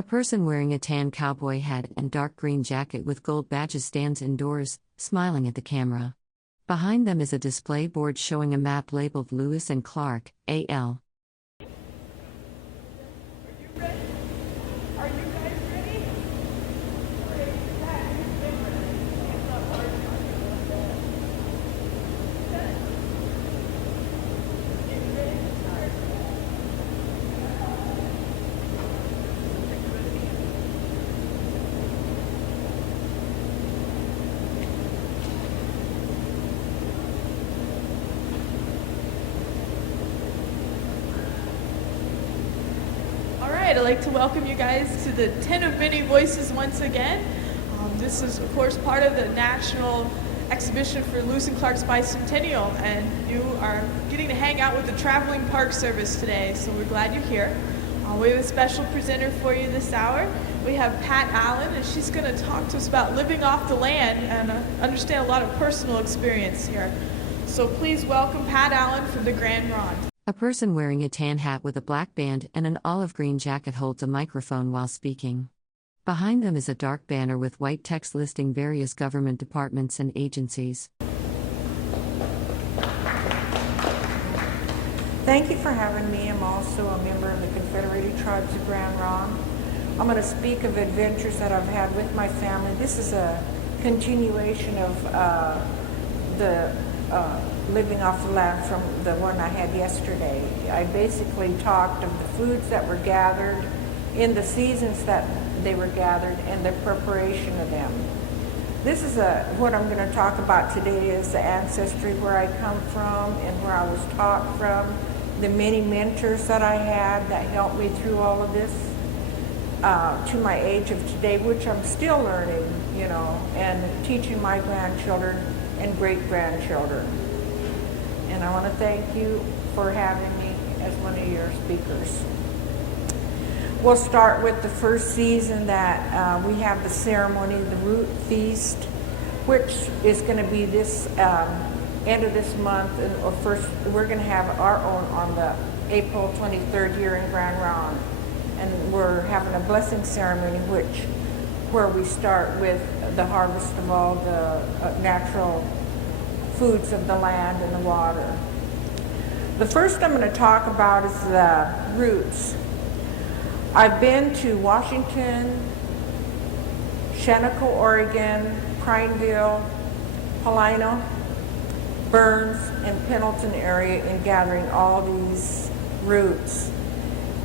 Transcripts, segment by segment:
A person wearing a tan cowboy hat and dark green jacket with gold badges stands indoors, smiling at the camera. Behind them is a display board showing a map labeled Lewis and Clark, A.L. I'd like to welcome you guys to the 10 of Many Voices once again. This is, of course, part of the national exhibition for Lewis and Clark's Bicentennial, and you are getting to hang out with the traveling park service today, so we're glad you're here. We have a special presenter for you this hour. We have Pat Allen, and she's going to talk to us about living off the land and understand a lot of personal experience here. So please welcome Pat Allen from the Grand Ronde. A person wearing a tan hat with a black band and an olive green jacket holds a microphone while speaking. Behind them is a dark banner with white text listing various government departments and agencies. Thank you for having me. I'm also a member of the Confederated Tribes of Grand Ronde. I'm going to speak of adventures that I've had with my family. This is a continuation of the living off the land from the one I had yesterday. I basically talked of the foods that were gathered in the seasons that they were gathered and the preparation of them. This is what I'm going to talk about today is the ancestry, where I come from and where I was taught from, the many mentors that I had that helped me through all of this to my age of today, which I'm still learning, and teaching my grandchildren and great-grandchildren. And I want to thank you for having me as one of your speakers. We'll start with the first season that we have the ceremony, the root feast, which is going to be this end of this month. And first, we're going to have our own on the April 23rd here in Grand Ronde. And we're having a blessing ceremony, where we start with the harvest of all the natural foods of the land and the water. The first I'm going to talk about is the roots. I've been to Washington, Shenandoah, Oregon, Prineville, Helena, Burns, and Pendleton area in gathering all these roots.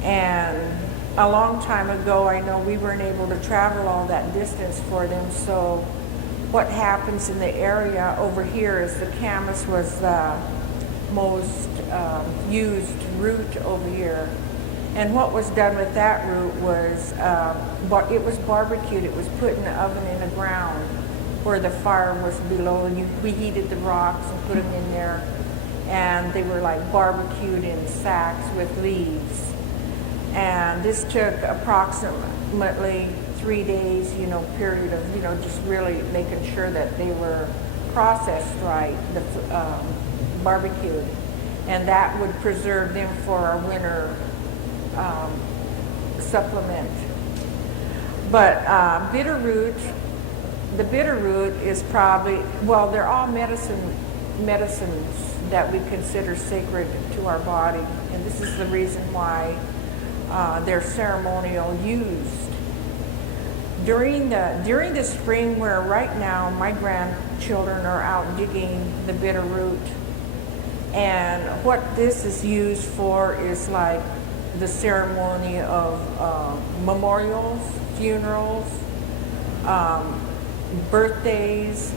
And a long time ago, I know we weren't able to travel all that distance for them, so what happens in the area over here is the camas was the most used root over here. And what was done with that root was, it was barbecued. It was put in the oven in the ground where the fire was below, and we heated the rocks and put them in there. And they were like barbecued in sacks with leaves. And this took approximately 3 days, period of, just really making sure that they were processed right, barbecued. And that would preserve them for our winter supplement. But the bitter root is probably, they're all medicines that we consider sacred to our body. And this is the reason why they're ceremonial used. During the spring, where right now my grandchildren are out digging the bitter root, and what this is used for is like the ceremony of memorials, funerals, birthdays,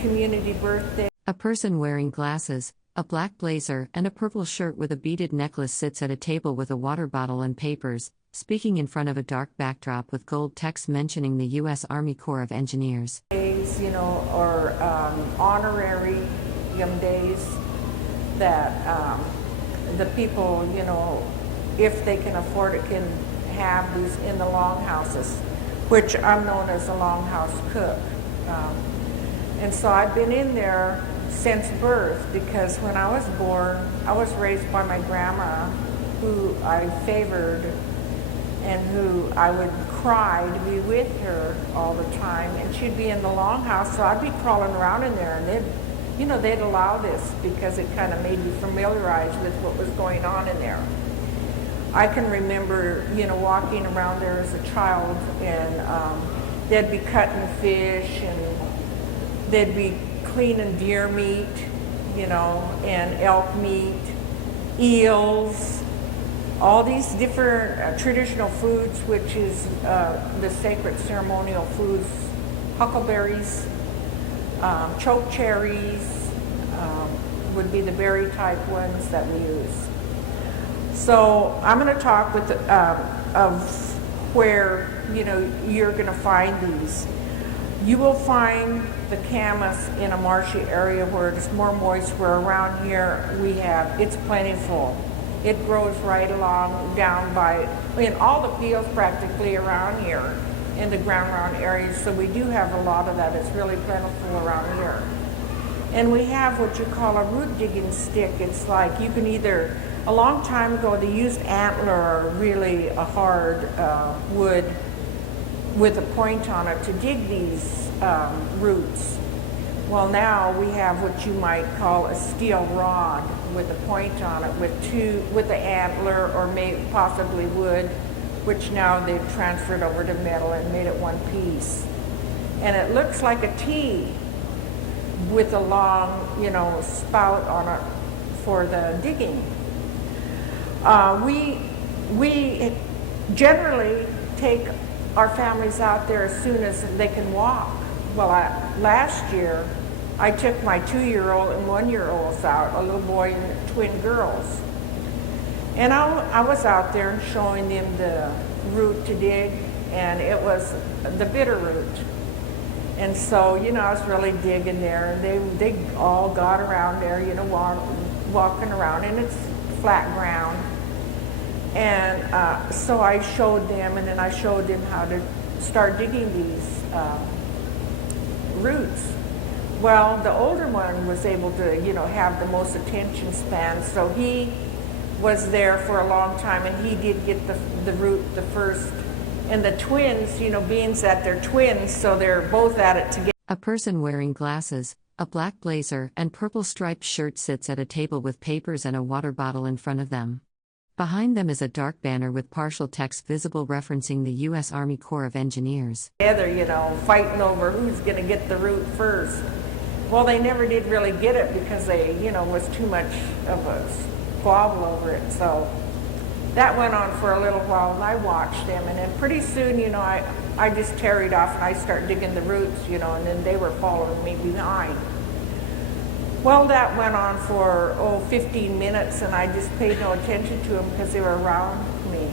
community birthdays. A person wearing glasses, a black blazer, and a purple shirt with a beaded necklace sits at a table with a water bottle and papers, speaking in front of a dark backdrop with gold text mentioning the U.S. Army Corps of Engineers. Days, or honorary days that the people, if they can afford it, can have these in the longhouses, which I'm known as a longhouse cook. And so I've been in there since birth, because when I was born, I was raised by my grandma, who I favored, and who I would cry to be with her all the time. And she'd be in the longhouse, so I'd be crawling around in there, and they'd allow this because it kind of made me familiarized with what was going on in there. I can remember, walking around there as a child, and they'd be cutting fish, and they'd be cleaning deer meat, and elk meat, eels, all these different traditional foods, which is the sacred ceremonial foods, huckleberries, choke cherries would be the berry type ones that we use. So I'm going to talk with of where you're going to find these. You will find the camas in a marshy area where it's more moist, where around here it's plentiful. It grows right along down in all the fields practically around here in the ground round areas. So we do have a lot of that. It's really plentiful around here. And we have what you call a root digging stick. It's like you can either, a long time ago they used antler, or really a hard wood with a point on it to dig these roots. Well, now we have what you might call a steel rod with a point on it with the antler, or maybe possibly wood, which now they've transferred over to metal and made it one piece. And it looks like a T with a long, spout on it for the digging. We generally take our families out there as soon as they can walk. Well, last year, I took my 2-year-old and 1-year-olds out, a little boy and twin girls. And I was out there and showing them the root to dig, and it was the bitter root. And so, I was really digging there, and they all got around there, walking around, and it's flat ground. And so I showed them, and then I showed them how to start digging these roots. Well, the older one was able to, have the most attention span, so he was there for a long time, and he did get the root the first. And the twins, being that they're twins, so they're both at it together. A person wearing glasses, a black blazer, and purple striped shirt sits at a table with papers and a water bottle in front of them. Behind them is a dark banner with partial text visible referencing the U.S. Army Corps of Engineers. Together, fighting over who's going to get the root first. Well, they never did really get it because they, was too much of a squabble over it. So that went on for a little while, and I watched them. And then pretty soon, I just tarried off, and I started digging the roots, and then they were following me behind. Well, that went on for, 15 minutes, and I just paid no attention to them because they were around me.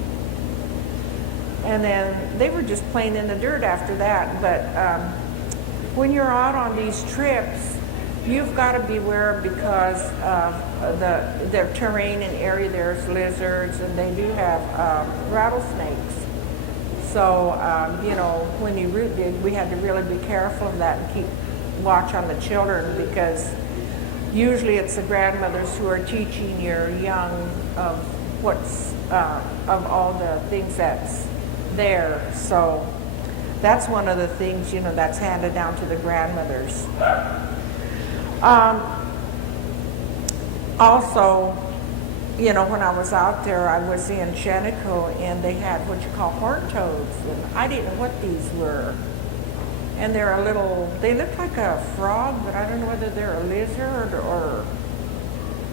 And then they were just playing in the dirt after that. But when you're out on these trips, you've got to beware because of the terrain and area. There's lizards, and they do have rattlesnakes. So, when you root dig, we had to really be careful of that and keep watch on the children, because usually it's the grandmothers who are teaching your young of what's of all the things that's there. So that's one of the things that's handed down to the grandmothers. Also, when I was out there, I was in Shanico, and they had what you call horned toads, and I didn't know what these were. And they look like a frog, but I don't know whether they're a lizard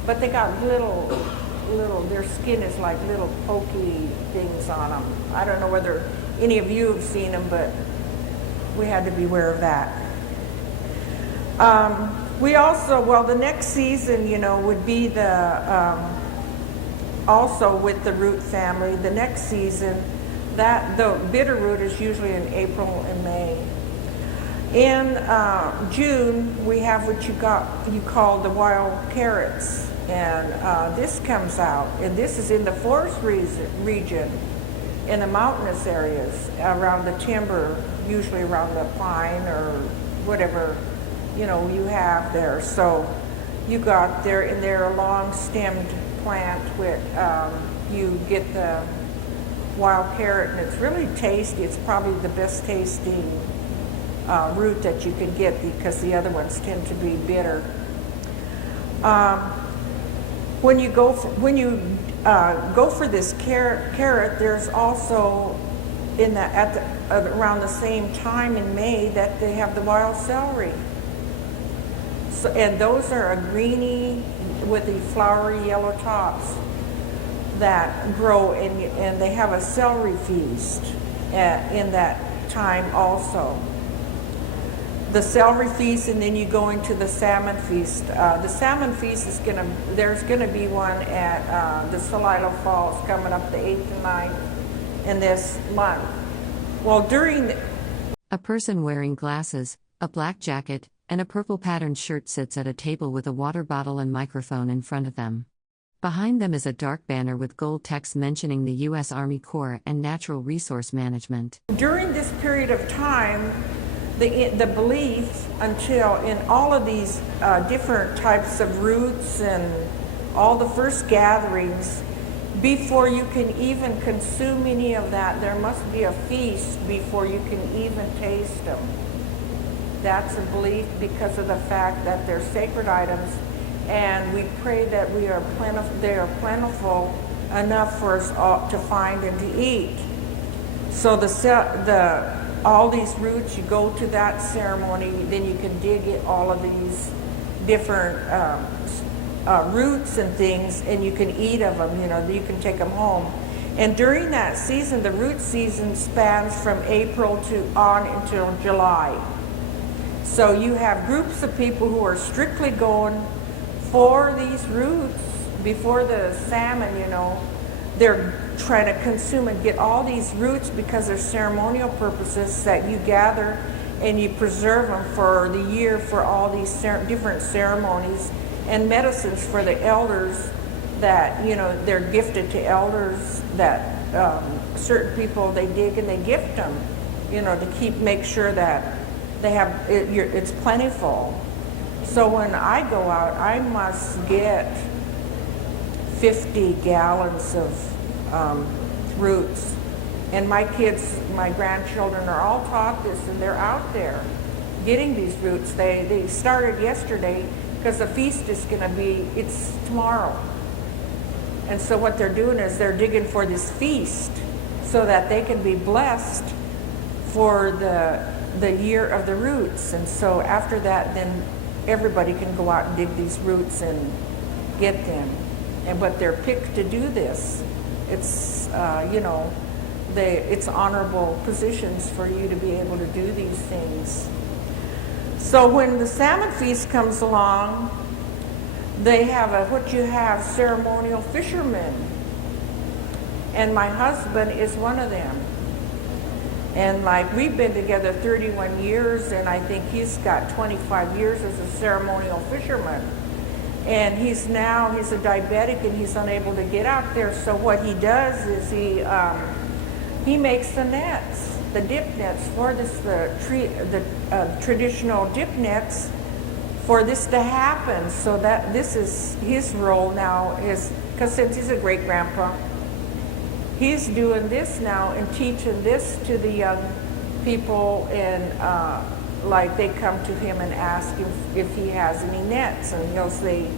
but they got little, their skin is like little pokey things on them. I don't know whether any of you have seen them, but we had to beware of that. We also, the next season, would be also with the root family. The next season, the bitter root is usually in April and May. In June, we have what you call the wild carrots, and this comes out, and this is in the forest region, in the mountainous areas, around the timber, usually around the pine or whatever, you have there. So you got there, and they're a long-stemmed plant with, you get the wild carrot, and it's really tasty. It's probably the best tasting root that you can get because the other ones tend to be bitter. When you go for this carrot, there's also around the same time in May that they have the wild celery. So, and those are a greeny with the flowery yellow tops that grow, and they have a celery feast in that time also. The celery feast, and then you go into the salmon feast. The salmon feast there's gonna be one at the Celilo Falls coming up the 8th and 9th in this month. Well, A person wearing glasses, a black jacket, and a purple patterned shirt sits at a table with a water bottle and microphone in front of them. Behind them is a dark banner with gold text mentioning the U.S. Army Corps and Natural Resource Management. During this period of time, the belief until in all of these different types of roots and all the first gatherings, before you can even consume any of that, there must be a feast before you can even taste them. That's a belief because of the fact that they're sacred items, and we pray that they are plentiful enough for us all to find and to eat. So all these roots, you go to that ceremony, then you can dig it, all of these different roots and things, and you can eat of them, you can take them home. And during that season, the root season spans from April on until July. So you have groups of people who are strictly going for these roots before the salmon, they're trying to consume and get all these roots because they're ceremonial purposes that you gather and you preserve them for the year for all these different ceremonies and medicines for the elders that, they're gifted to elders that certain people they dig and they gift them, to make sure that they have it's plentiful. So when I go out, I must get 50 gallons of roots. And my kids, my grandchildren are all taught this, and they're out there getting these roots. They started yesterday because the feast is it's tomorrow. And so what they're doing is they're digging for this feast so that they can be blessed for the year of the roots. And so after that, then everybody can go out and dig these roots and get them. But they're picked to do this. It's, it's honorable positions for you to be able to do these things. So when the salmon feast comes along, they have ceremonial fishermen. And my husband is one of them. And we've been together 31 years, and I think he's got 25 years as a ceremonial fisherman. And he's a diabetic, and he's unable to get out there. So what he does is he makes the nets, the dip nets for this, the traditional dip nets for this to happen. So that this is his role now, because since he's a great grandpa, he's doing this now and teaching this to the young people, and they come to him and ask him if he has any nets, and he'll say,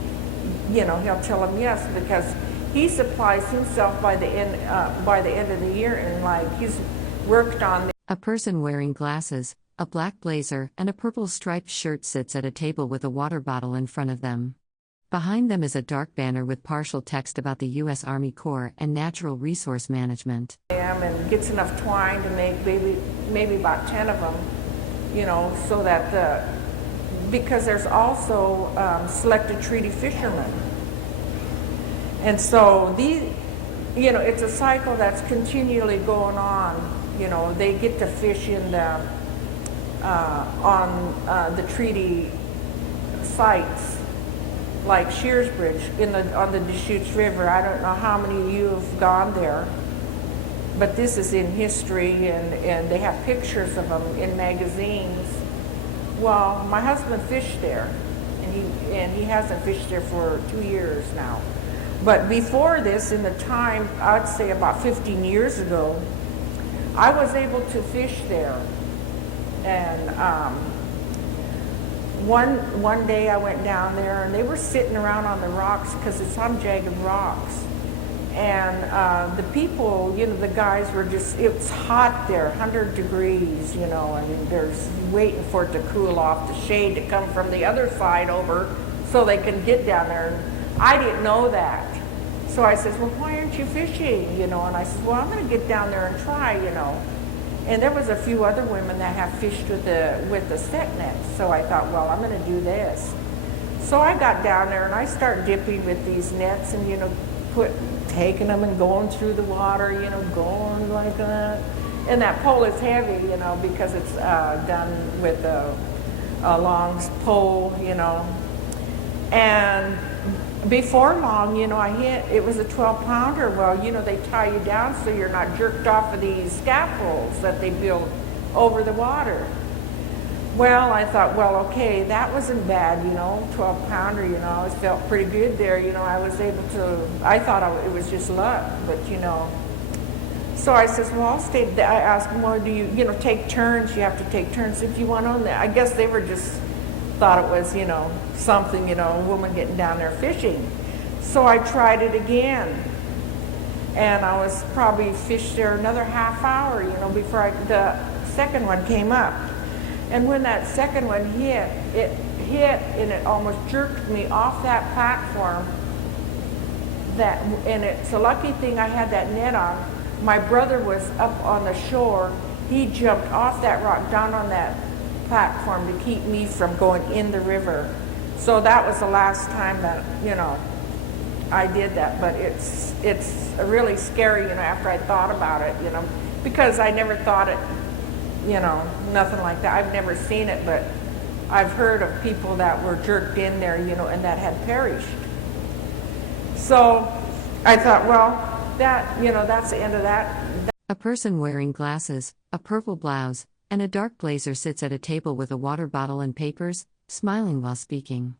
he'll tell them yes, because he supplies himself by the end of the year, and he's worked on. A person wearing glasses, a black blazer, and a purple striped shirt sits at a table with a water bottle in front of them. Behind them is a dark banner with partial text about the U.S. Army Corps and Natural Resource Management. And gets enough twine to make maybe about 10 of them, so that because there's also selected treaty fishermen. And so it's a cycle that's continually going on. They get to fish in on the treaty sites, like Shears Bridge on the Deschutes River. I don't know how many of you have gone there, but this is in history, and they have pictures of them in magazines. Well, my husband fished there, and he hasn't fished there for 2 years now. But before this, in the time, I'd say about 15 years ago, I was able to fish there. And one day I went down there and they were sitting around on the rocks because it's on jagged rocks. And the people, you know, the guys were just, it's hot there, 100 degrees, you know, and there's waiting for it to cool off, the shade to come from the other side over so they can get down there. And I didn't know that. So I says, well, why aren't you fishing? You know, and I says, well, I'm going to get down there and try, you know. And there was a few other women that have fished with the set nets. So I thought, well, I'm going to do this. So I got down there and I start dipping with these nets and, you know, taking them and going through the water, you know, going like that. And that pole is heavy, you know, because it's done with a long pole, you know. And before long, you know, it was a 12-pounder. Well, you know, they tie you down so you're not jerked off of these scaffolds that they built over the water. Well, I thought, well, okay, that wasn't bad, you know, 12-pounder, you know, I always felt pretty good there, you know, I was able to, I thought it was just luck, but, you know. So I says, well, I'll stay, I asked them, well, do you know, take turns, you have to take turns if you want on that. I guess they were just, thought it was, you know, something, you know, a woman getting down there fishing. So I tried it again. And I was probably fished there another half hour, you know, before the second one came up. And when that second one hit, it hit and it almost jerked me off that platform. And it's a lucky thing I had that net on. My brother was up on the shore. He jumped off that rock down on that platform to keep me from going in the river. So that was the last time that, you know, I did that. But it's really scary, you know, after I thought about it, you know, because I never thought it, you know, nothing like that. I've never seen it, but I've heard of people that were jerked in there, you know, and that had perished. So I thought, well, that, you know, that's the end of that. A person wearing glasses, a purple blouse, and a dark blazer sits at a table with a water bottle and papers, smiling while speaking.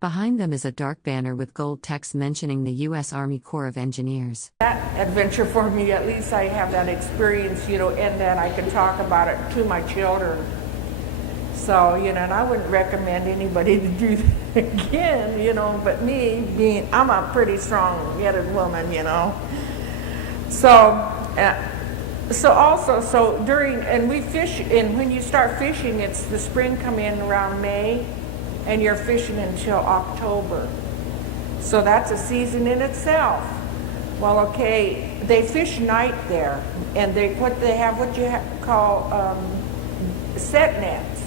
Behind them is a dark banner with gold text mentioning the U.S. Army Corps of Engineers. That adventure for me, at least I have that experience, you know, and then I can talk about it to my children. So, you know, and I wouldn't recommend anybody to do that again, you know, but me, I'm a pretty strong-headed woman, you know. So we fish, and when you start fishing, it's the spring come in around May, and you're fishing until October. So that's a season in itself. Well, okay, they fish night there, and they have what you call set nets,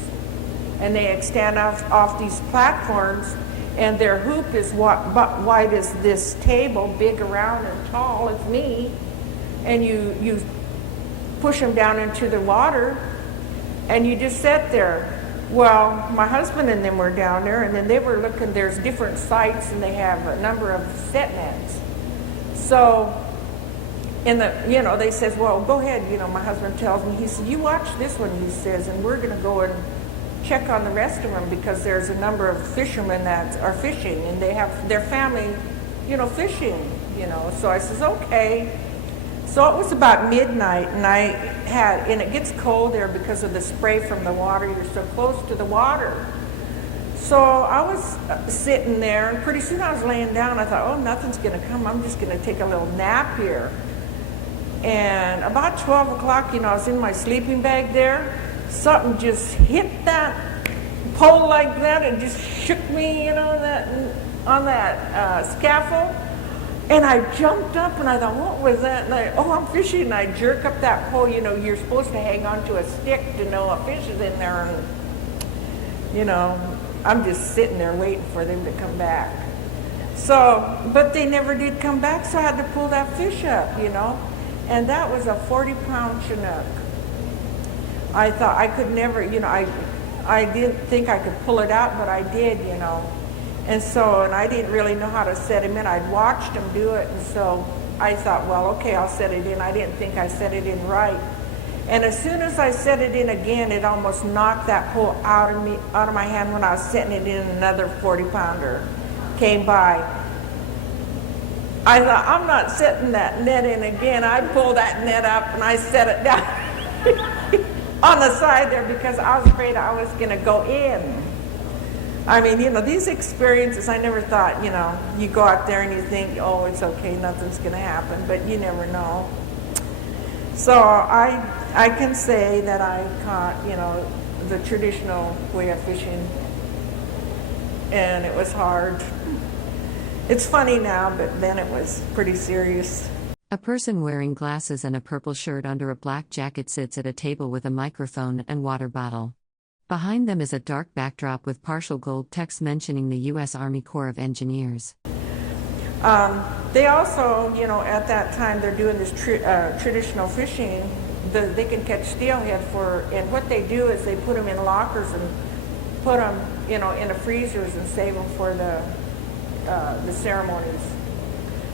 and they extend off these platforms, and their hoop is wide as this table, big around and tall as me, and you push them down into the water, and you just sit there. Well, my husband and them were down there, and then they were looking, there's different sites, and they have a number of set nets. So, you know, they says, well, go ahead, you know, my husband tells me, he said, you watch this one, he says, and we're going to go and check on the rest of them, because there's a number of fishermen that are fishing, and they have their family, fishing, So I says, okay. So it was about midnight, and it gets cold there because of the spray from the water. You're so close to the water. So I was sitting there, and pretty soon I was laying down. I thought, oh, nothing's going to come. I'm just going to take a little nap here. And about 12 o'clock, I was in my sleeping bag there. Something just hit that pole like that and just shook me, on that scaffold. And I jumped up and I thought, what was that? And I'm fishing. And I jerk up that pole. You're supposed to hang on to a stick to know a fish is in there. And, I'm just sitting there waiting for them to come back. So, but they never did come back, so I had to pull that fish up, And that was a 40-pound Chinook. I thought I could never, I didn't think I could pull it out, but I did, And so, and I didn't really know how to set him in. I'd watched him do it, and so I thought, well, okay, I'll set it in. I didn't think I set it in right. And as soon as I set it in again, it almost knocked that pole out of my hand when I was setting it in. Another 40-pounder came by. I thought, I'm not setting that net in again. I pulled that net up and I set it down on the side there because I was afraid I was going to go in. I mean, you know, these experiences, I never thought, you know, you go out there and you think, oh, it's okay, nothing's going to happen, but you never know. So I can say that I caught, you know, the traditional way of fishing, and it was hard. It's funny now, but then it was pretty serious. A person wearing glasses and a purple shirt under a black jacket sits at a table with a microphone and water bottle. Behind them is a dark backdrop with partial gold text mentioning the U.S. Army Corps of Engineers. They also, you know, at that time they're doing this traditional fishing. They can catch steelhead and what they do is they put them in lockers and put them, you know, in the freezers and save them for the ceremonies.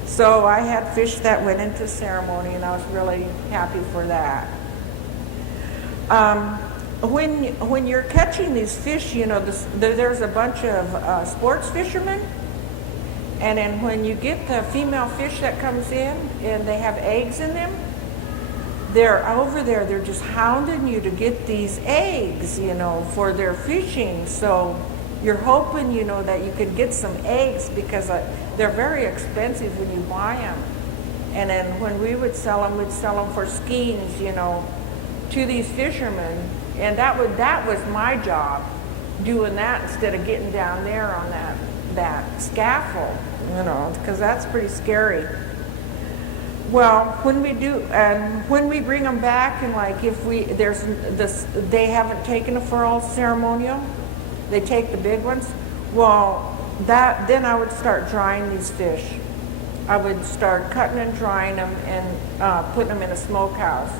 So I had fish that went into ceremony, and I was really happy for that. When you're catching these fish, you know, there's a bunch of sports fishermen, and then when you get the female fish that comes in and they have eggs in them, they're over there, they're just hounding you to get these eggs, you know, for their fishing. So you're hoping, you know, that you could get some eggs because they're very expensive when you buy them. And then when we would sell them, we'd sell them for skeins, you know, to these fishermen. And that was my job, doing that instead of getting down there on that scaffold, you know, because that's pretty scary. Well, when we bring them back, and like if they haven't taken a for all ceremonial, they take the big ones. Well, then I would start drying these fish. I would start cutting and drying them and putting them in a smokehouse.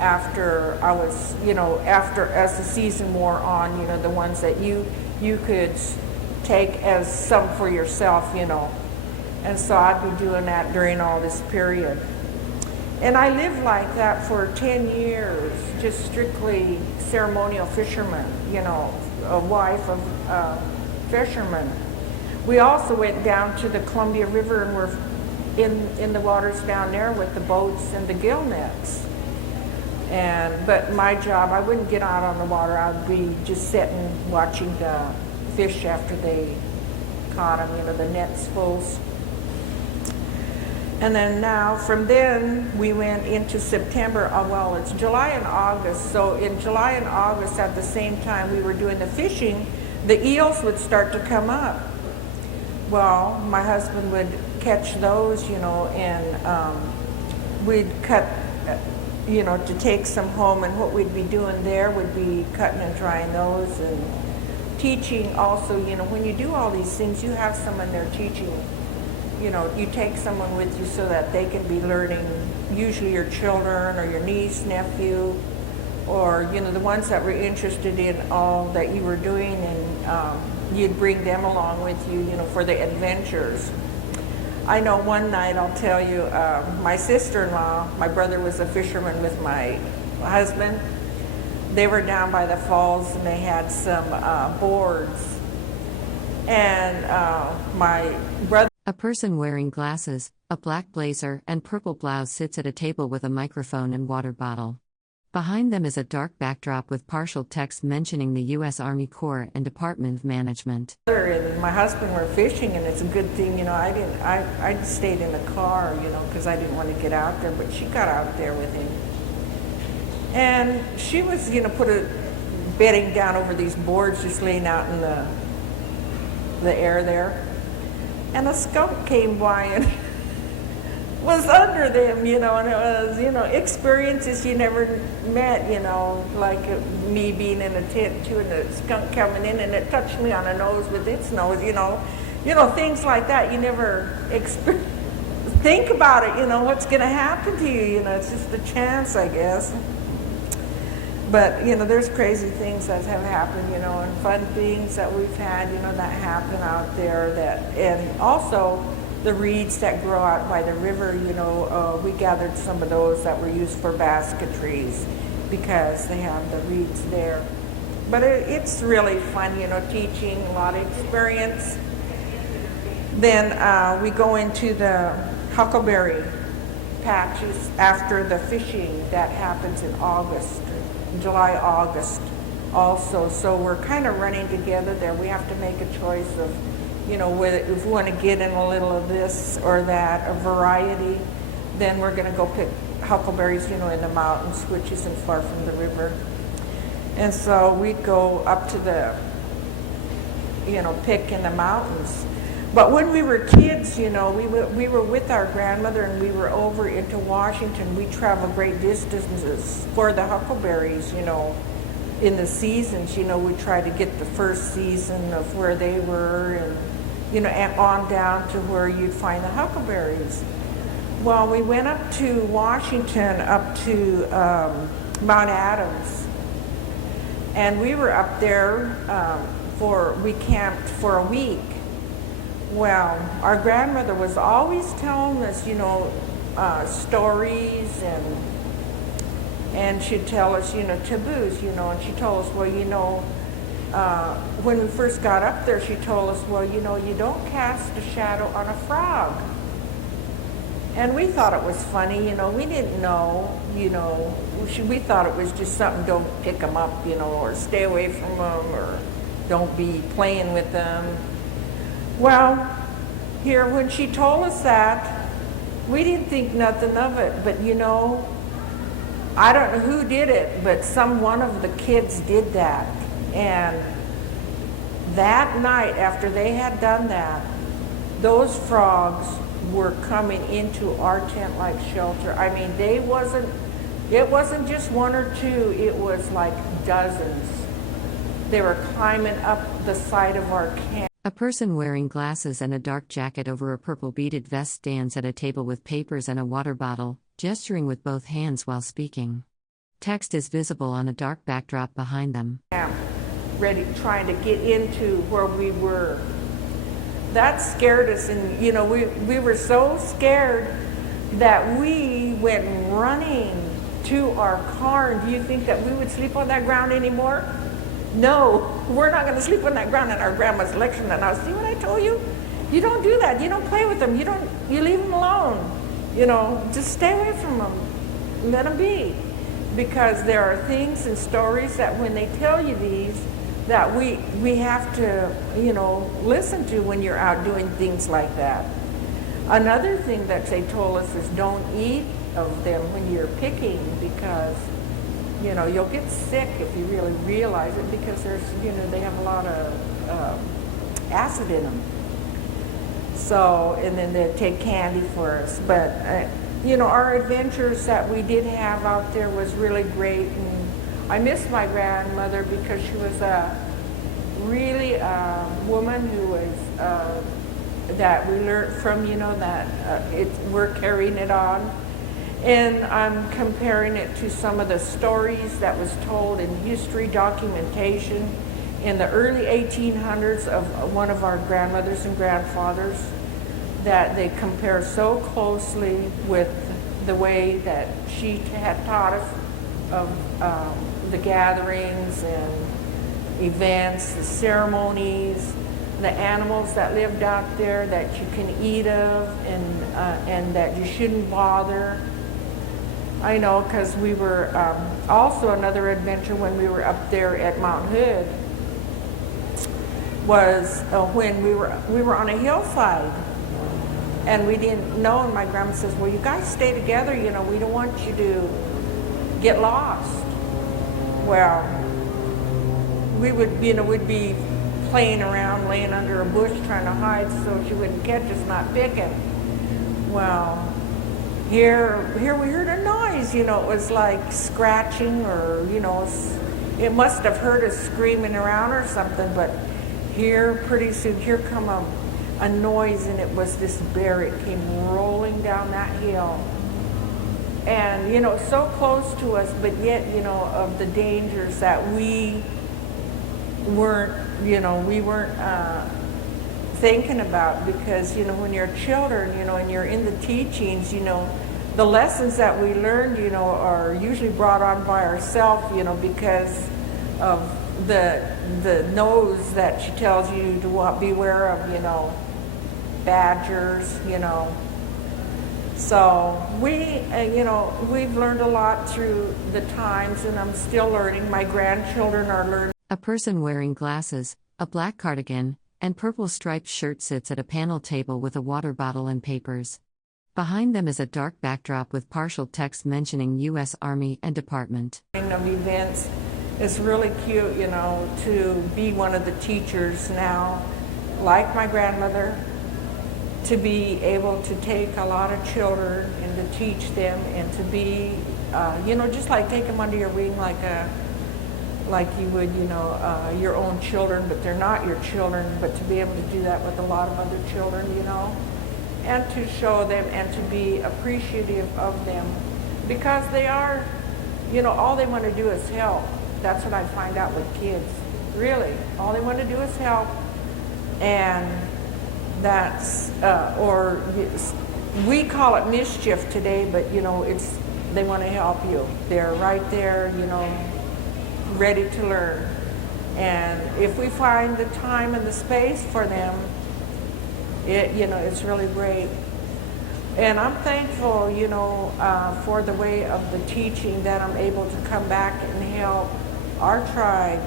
After I was, you know, as the season wore on, you know, the ones that you could take as some for yourself, you know. And so I'd be doing that during all this period. And I lived like that for 10 years, just strictly ceremonial fisherman, you know, a wife of fishermen. We also went down to the Columbia River and were in the waters down there with the boats and the gill nets. But my job, I wouldn't get out on the water. I would be just sitting watching the fish after they caught them, you know, the nets full. And then now, from then, we went into September. Well, it's July and August. So in July and August, at the same time we were doing the fishing, the eels would start to come up. Well, my husband would catch those, you know, and we'd cut, you know, to take some home. And what we'd be doing there would be cutting and drying those and teaching also. You know, when you do all these things, you have someone there teaching. You know, you take someone with you so that they can be learning, usually your children or your niece, nephew, or, you know, the ones that were interested in all that you were doing, and you'd bring them along with you, you know, for the adventures. I know one night, I'll tell you, my sister-in-law, my brother was a fisherman with my husband. They were down by the falls and they had some boards. And my brother... A person wearing glasses, a black blazer, and purple blouse sits at a table with a microphone and water bottle. Behind them is a dark backdrop with partial text mentioning the U.S. Army Corps and Department of Management. And my husband were fishing, and it's a good thing, you know, I stayed in the car, you know, because I didn't want to get out there, but she got out there with him. And she was, you know, put a bedding down over these boards just laying out in the air there. And a skunk came by and was under them, you know, and it was, you know, experiences you never met, you know, like me being in a tent too, and the skunk coming in and it touched me on the nose with its nose, you know, things like that. You never think about it, you know, what's going to happen to you, you know, it's just a chance, I guess. But, you know, there's crazy things that have happened, you know, and fun things that we've had, you know, that happen out there. And also the reeds that grow out by the river, you know, we gathered some of those that were used for basketries because they have the reeds there. But it's really fun, you know, teaching, a lot of experience. Then we go into huckleberry patches after the fishing that happens in August, July, August also. So we're kind of running together there. We have to make a choice of, whether if we want to get in a little of this or that, a variety, then we're going to go pick huckleberries, in the mountains, which isn't far from the river. And so we'd go up to the, pick in the mountains. But when we were kids, we were with our grandmother and we were over into Washington. We traveled great distances for the huckleberries, in the seasons. We tried to get the first season of where they were and, and on down to where you'd find the huckleberries. Well, we went up to Washington, up to Mount Adams. And we were up there we camped for a week. Well, our grandmother was always telling us, stories, and she'd tell us, taboos, and she told us, well, when we first got up there, she told us, well, you don't cast a shadow on a frog. And we thought it was funny, we didn't know, we thought it was just something, don't pick them up, or stay away from them, or don't be playing with them. Well, here, when she told us that, we didn't think nothing of it, but I don't know who did it, but one of the kids did that. And that night, after they had done that, those frogs were coming into our tent-like shelter. I mean, it wasn't just one or two, it was like dozens. They were climbing up the side of our camp. A person wearing glasses and a dark jacket over a purple beaded vest stands at a table with papers and a water bottle, gesturing with both hands while speaking. Text is visible on a dark backdrop behind them. Ready, trying to get into where we were. That scared us, and we were so scared that we went running to our car. And do you think that we would sleep on that ground anymore? No, we're not going to sleep on that ground. And our grandma's lecturing us. See what I told you? You don't do that. You don't play with them. You leave them alone. Just stay away from them. Let them be. Because there are things and stories that when they tell you these, that we have to, listen to when you're out doing things like that. Another thing that they told us is don't eat of them when you're picking, because, you'll get sick if you really realize it, because they have a lot of acid in them. So, and then they take candy for us. But, our adventures that we did have out there was really great. And I miss my grandmother because she was really a woman who was, that we learned from, we're carrying it on. And I'm comparing it to some of the stories that was told in history documentation in the early 1800s of one of our grandmothers and grandfathers, that they compare so closely with the way that she had taught us of the gatherings and events, the ceremonies, the animals that lived out there that you can eat of and that you shouldn't bother. I know, because we were also another adventure when we were up there at Mount Hood was when we were on a hillside and we didn't know, and my grandma says, well, you guys stay together, we don't want you to get lost. Well, we would, we'd be playing around, laying under a bush trying to hide so she wouldn't catch us not picking. Well, here we heard a noise, it was like scratching, or, it must have heard us screaming around or something, but here, pretty soon, here come a noise, and it was this bear. It came rolling down that hill. And, so close to us, but yet, of the dangers that we weren't thinking about, because, when you're children, and you're in the teachings, the lessons that we learned, are usually brought on by ourselves, because of the nose that she tells you to beware of, badgers, So we've learned a lot through the times, and I'm still learning. My grandchildren are learning. A person wearing glasses, a black cardigan, and purple striped shirt sits at a panel table with a water bottle and papers. Behind them is a dark backdrop with partial text mentioning U.S. Army and Department of events. It's really cute, to be one of the teachers now, like my grandmother, to be able to take a lot of children and to teach them and to be, just like take them under your wing like you would, your own children, but they're not your children, but to be able to do that with a lot of other children, and to show them and to be appreciative of them, because they are, all they want to do is help. That's what I find out with kids. Really, all they want to do is help, and that's, we call it mischief today, but they want to help you. They're right there, ready to learn. And if we find the time and the space for them, it's really great. And I'm thankful, for the way of the teaching, that I'm able to come back and help our tribe,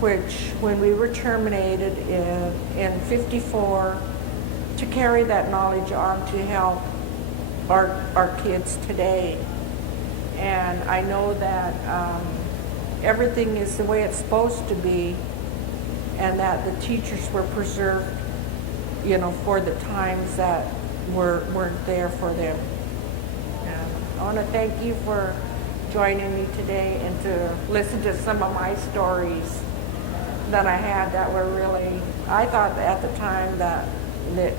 which when we were terminated in 54, to carry that knowledge on to help our kids today. And I know that everything is the way it's supposed to be, and that the teachers were preserved, for the times that weren't there for them. And I want to thank you for joining me today and to listen to some of my stories that I had that were really, I thought at the time that I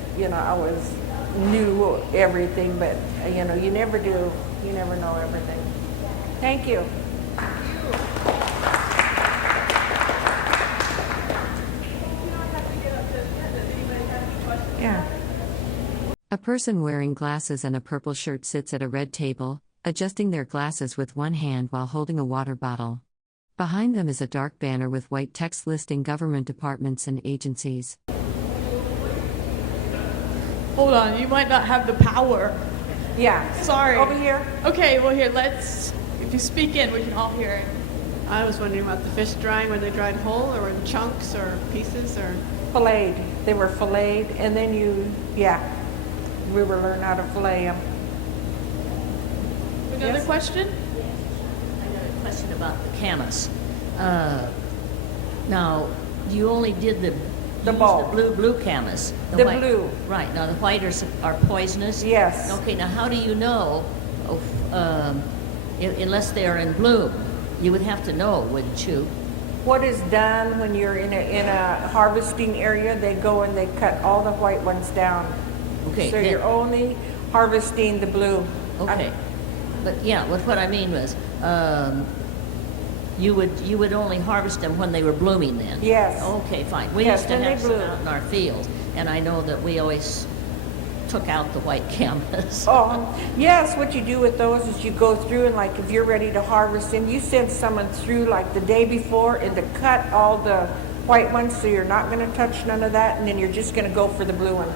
knew everything, but you never do. You never know everything. Thank you. Yeah. A person wearing glasses and a purple shirt sits at a red table, adjusting their glasses with one hand while holding a water bottle. Behind them is a dark banner with white text listing government departments and agencies. Hold on, you might not have the power. Yeah. Sorry. Over here. Okay, well here, if you speak in, we can all hear it. I was wondering about the fish drying. Were they dried whole, or in chunks or pieces, or? Filleted. They were filleted, and then we were learning how to fillet them. Another Yes. question? I got a question about the camas. Now, you only did the bulb. blue camas. The white, blue. Right. Now, the white are poisonous? Yes. Okay, now how do you know, unless they're in bloom? You would have to know, wouldn't you? What is done when you're in a harvesting area, they go and they cut all the white ones down. Okay. So then- you're only harvesting the blue. Okay. But yeah, what I mean was, you would only harvest them when they were blooming then? Yes. Okay, fine. We Yes, used to when they have some bloom. out in our field, and I know that we always took out the white camas. Oh, yes, what you do with those is you go through and like if you're ready to harvest them, you send someone through like the day before and to cut all the white ones so you're not going to touch none of that, and then you're just going to go for the blue ones.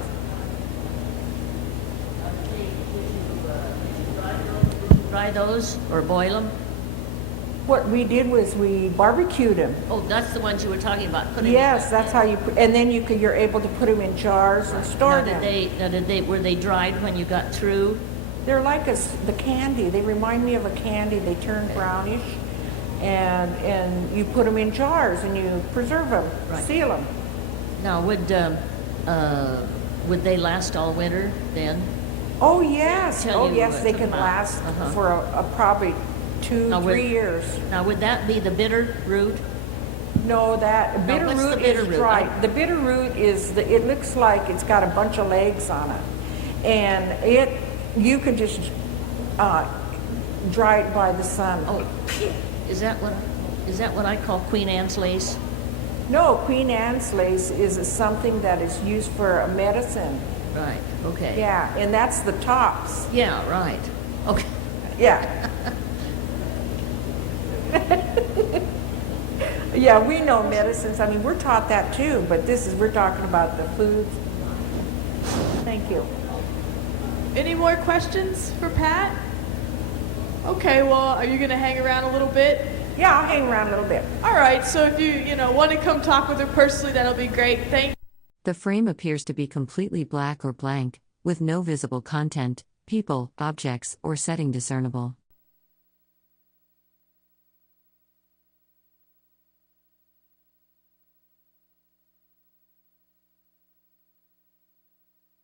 Dry those or boil them? What we did was we barbecued them. Oh, that's the ones you were talking about. Putting Yes, in that's how you put, and then you're able to put them in jars and store them. Were they dried when you got through? They're like the candy. They remind me of a candy. They turn brownish, and you put them in jars and you preserve them, Right. seal them. Now, would they last all winter then? Oh yes, Tell you, they took can them out. last Uh-huh. for a probably 2, Now, 3 would- years. Now, would that be the bitter root? No, that Now, bitter what's the root bitter is root? dried. The bitter root is it looks like it's got a bunch of legs on it, and you could just dry it by the sun. Oh, is that what I call Queen Anne's lace? No, Queen Anne's lace is something that is used for a medicine. Right. Okay. Yeah, and that's the tops. Yeah. Right. Okay. Yeah. Yeah, we know medicines. I mean, we're taught that too, but we're talking about the foods. Thank you. Any more questions for Pat? Okay, well, are you going to hang around a little bit? Yeah, I'll hang around a little bit. All right, so if you want to come talk with her personally, that'll be great. Thank you. The frame appears to be completely black or blank, with no visible content, people, objects, or setting discernible.